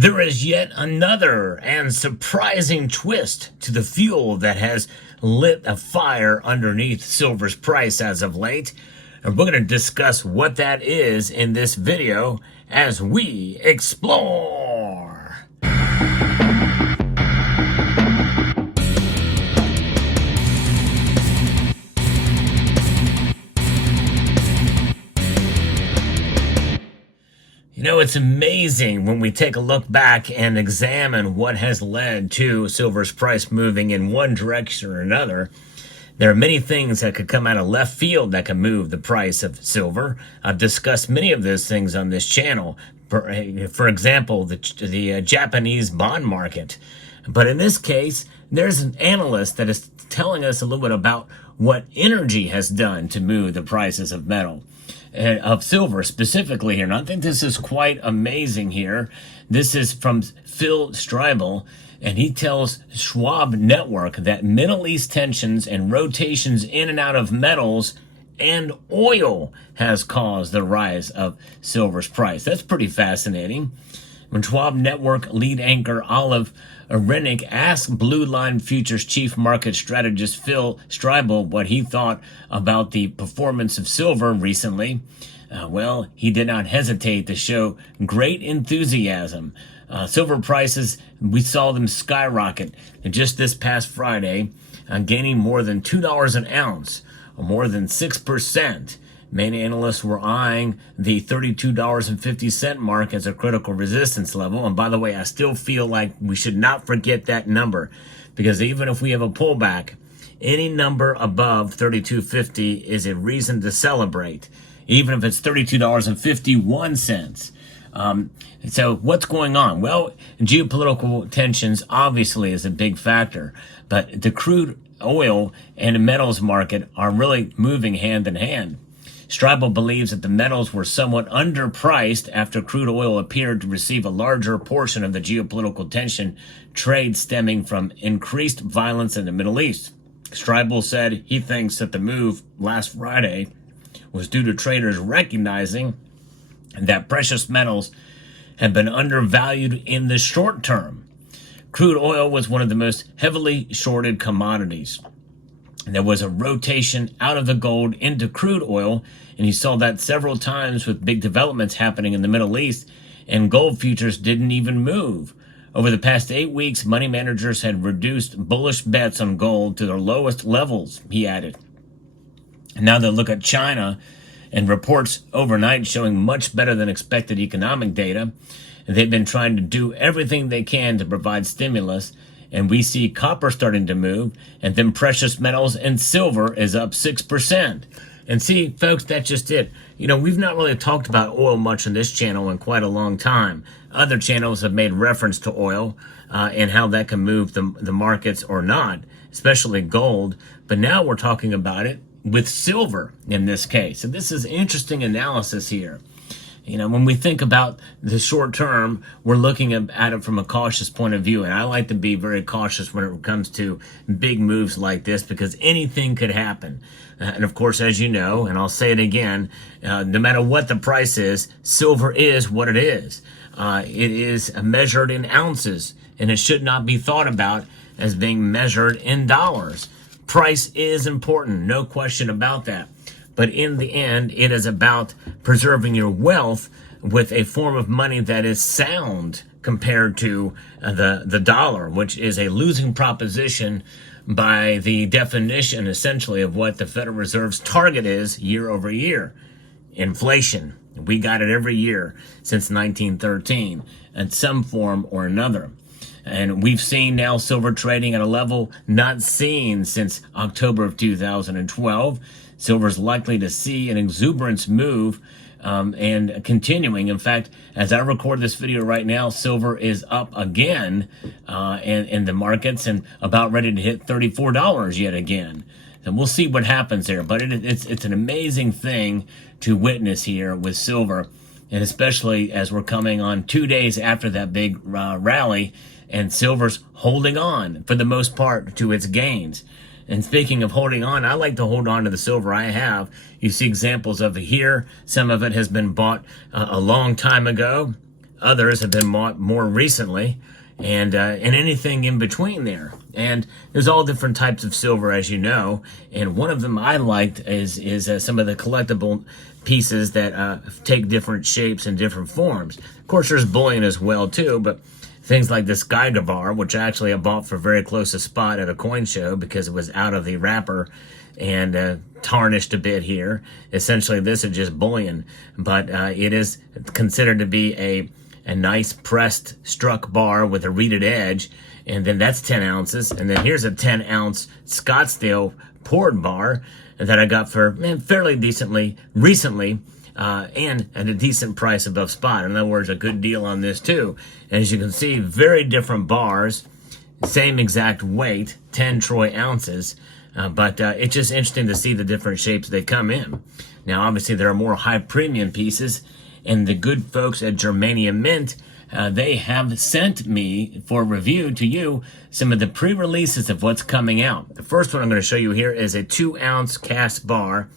There is yet another and surprising twist to the fuel that has lit a fire underneath silver's price as of late. And we're going to discuss what that is in this video as we explore. You know, it's amazing when we take a look back and examine what has led to silver's price moving in one direction or another. There are many things that could come out of left field that can move the price of silver. I've discussed many of those things on this channel. For example, the Japanese bond market. But in this case, there's an analyst that is telling us a little bit about what energy has done to move the prices of metal. Of silver specifically here. And I think this is quite amazing here. This is from Phil Streibel, and he tells Schwab Network that Middle East tensions and rotations in and out of metals and oil has caused the rise of silver's price. That's pretty fascinating. When Schwab Network lead anchor Olive Rennick asked Blue Line Futures chief market strategist Phil Streibel what he thought about the performance of silver recently, well, he did not hesitate to show great enthusiasm. Silver prices, we saw them skyrocket just this past Friday, gaining more than $2 an ounce, or more than 6%. Many analysts were eyeing the $32.50 mark as a critical resistance level. And by the way, I still feel like we should not forget that number, because even if we have a pullback, any number above $32.50 is a reason to celebrate, even if it's $32.51. So what's going on? Well, geopolitical tensions obviously is a big factor, but the crude oil and metals market are really moving hand in hand. Streibel believes that the metals were somewhat underpriced after crude oil appeared to receive a larger portion of the geopolitical tension trade stemming from increased violence in the Middle East. Streibel said he thinks that the move last Friday was due to traders recognizing that precious metals have been undervalued in the short term. Crude oil was one of the most heavily shorted commodities. There was a rotation out of the gold into crude oil, and you saw that several times with big developments happening in the Middle East, and gold futures didn't even move. Over the past 8 weeks, money managers had reduced bullish bets on gold to their lowest levels, he added. And now they look at China and reports overnight showing much better than expected economic data. They've been trying to do everything they can to provide stimulus, and we see copper starting to move, and then precious metals and silver is up 6%. And see, folks, that's just it. You know, we've not really talked about oil much on this channel in quite a long time. Other channels have made reference to oil and how that can move the markets or not, especially gold. But now we're talking about it with silver in this case. So this is interesting analysis here. You know, when we think about the short term, we're looking at it from a cautious point of view. And I like to be very cautious when it comes to big moves like this, because anything could happen. And of course, as you know, and I'll say it again, no matter what the price is, silver is what it is. It is measured in ounces, and it should not be thought about as being measured in dollars. Price is important, no question about that. But in the end, it is about preserving your wealth with a form of money that is sound compared to the dollar, which is a losing proposition by the definition, essentially, of what the Federal Reserve's target is year over year. Inflation. We got it every year since 1913 in some form or another. And we've seen now silver trading at a level not seen since October of 2012. Silver is likely to see an exuberance move and continuing. In fact, as I record this video right now, silver is up again in the markets and about ready to hit $34 yet again. And we'll see what happens there. But it's an amazing thing to witness here with silver, and especially as we're coming on 2 days after that big rally, and silver's holding on for the most part to its gains. And speaking of holding on, I like to hold on to the silver I have. You see examples of it here. Some of it has been bought a long time ago. Others have been bought more recently, and anything in between there. And there's all different types of silver, as you know. And one of them I liked is some of the collectible pieces that take different shapes and different forms. Of course, there's bullion as well too, but things like this Geiger bar, which actually I bought for very close to spot at a coin show because it was out of the wrapper and tarnished a bit here. Essentially, this is just bullion, but it is considered to be a nice pressed struck bar with a reeded edge, and then that's 10 ounces. And then here's a 10-ounce Scottsdale poured bar that I got for fairly decently recently, and at a decent price above spot. In other words, a good deal on this too. As you can see, very different bars, same exact weight, 10 troy ounces, but it's just interesting to see the different shapes they come in. Now, obviously, there are more high premium pieces, and the good folks at Germanium Mint, they have sent me for review to you some of the pre-releases of what's coming out. The first one I'm going to show you here is a 2-ounce cast bar,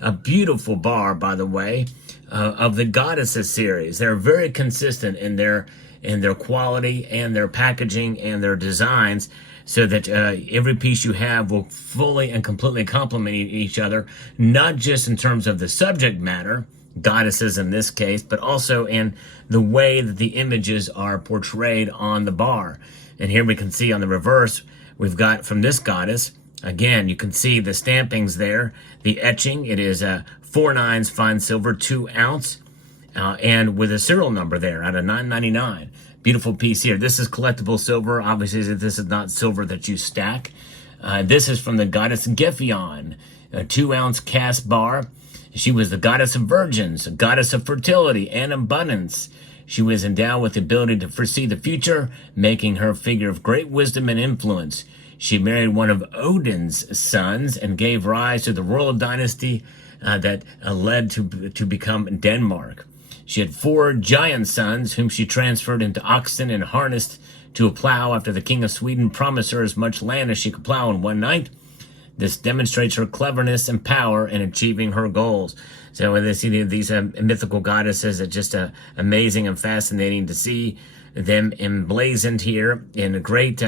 a beautiful bar, by the way, of the Goddesses series. They're very consistent in their quality and their packaging and their designs, so that every piece you have will fully and completely complement each other, not just in terms of the subject matter, goddesses in this case, but also in the way that the images are portrayed on the bar. And here we can see on the reverse, we've got from this goddess, again, you can see the stampings there, the etching. It is a 4/9 fine silver, 2 ounce, and with a serial number there out of 999. Beautiful piece here. This is collectible silver. Obviously, this is not silver that you stack. This is from the goddess Gephion, a 2-ounce cast bar. She was the goddess of virgins, a goddess of fertility and abundance. She was endowed with the ability to foresee the future, making her a figure of great wisdom and influence. She married one of Odin's sons and gave rise to the royal dynasty that led to become Denmark. She had 4 giant sons, whom she transferred into oxen and harnessed to a plow after the king of Sweden promised her as much land as she could plow in one night. This demonstrates her cleverness and power in achieving her goals. So when they see these mythical goddesses, it's just amazing and fascinating to see them emblazoned here in a great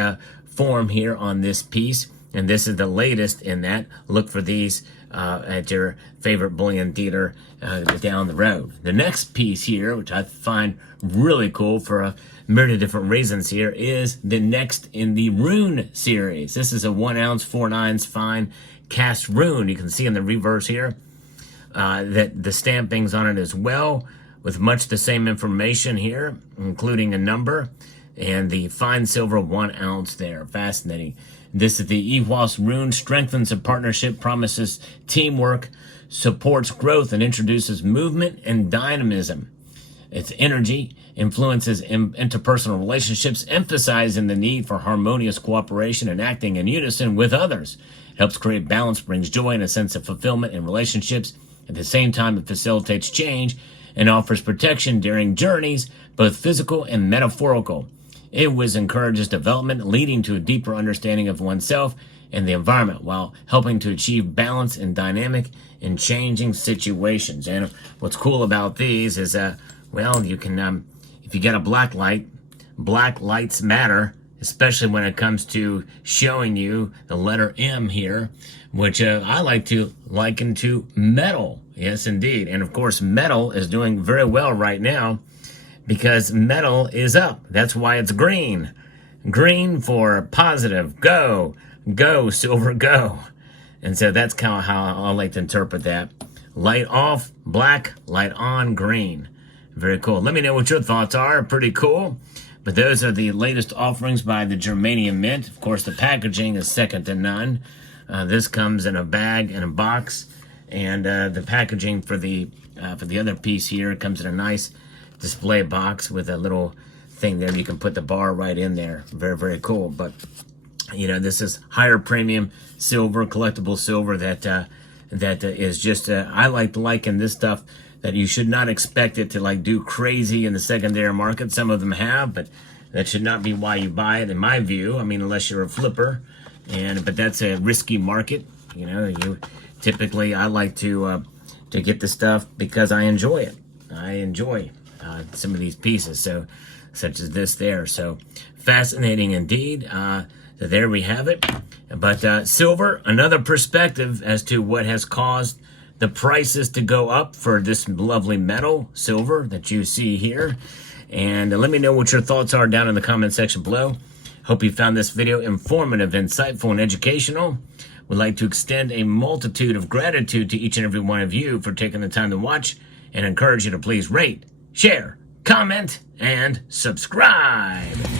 form here on this piece. And this is the latest in that. Look for these at your favorite bullion dealer down the road. The next piece here, which I find really cool for a myriad of different reasons here, is the next in the rune series. This is a 1-ounce 4/9 fine cast rune. You can see in the reverse here that the stampings on it as well, with much the same information here, including a number, and the fine silver 1 ounce there. Fascinating. This is the Ewas rune, strengthens a partnership, promises teamwork, supports growth, and introduces movement and dynamism. Its energy influences interpersonal relationships, emphasizing the need for harmonious cooperation and acting in unison with others. It helps create balance, brings joy and a sense of fulfillment in relationships. At the same time, it facilitates change and offers protection during journeys, both physical and metaphorical. It encourages development, leading to a deeper understanding of oneself and the environment, while helping to achieve balance and dynamic in changing situations. And what's cool about these is, well, you can, if you get a black light, black lights matter, especially when it comes to showing you the letter M here, which I like to liken to metal. Yes, indeed. And of course, metal is doing very well right now because metal is up. That's why it's green. Green for positive. Go, go, silver, go. And so that's kind of how I like to interpret that. Light off, black, light on, green. Very cool. Let me know what your thoughts are. Pretty cool. But those are the latest offerings by the Germanium Mint. Of course, the packaging is second to none. This comes in a bag and a box. And the packaging for the other piece here comes in a nice display box with a little thing there. You can put the bar right in there. Very, very cool. But, you know, this is higher premium silver, collectible silver that is just, I like to liken this stuff that you should not expect it to like do crazy in the secondary market. Some of them have, but that should not be why you buy it, in my view. I mean, unless you're a flipper, but that's a risky market. You know, I like to get the stuff because I enjoy it. I enjoy some of these pieces, so such as this there. So fascinating indeed. So there we have it. But silver, another perspective as to what has caused the prices to go up for this lovely metal, silver, that you see here. And let me know what your thoughts are down in the comment section below. Hope you found this video informative, insightful, and educational. Would like to extend a multitude of gratitude to each and every one of you for taking the time to watch, and encourage you to please rate, share, comment, and subscribe.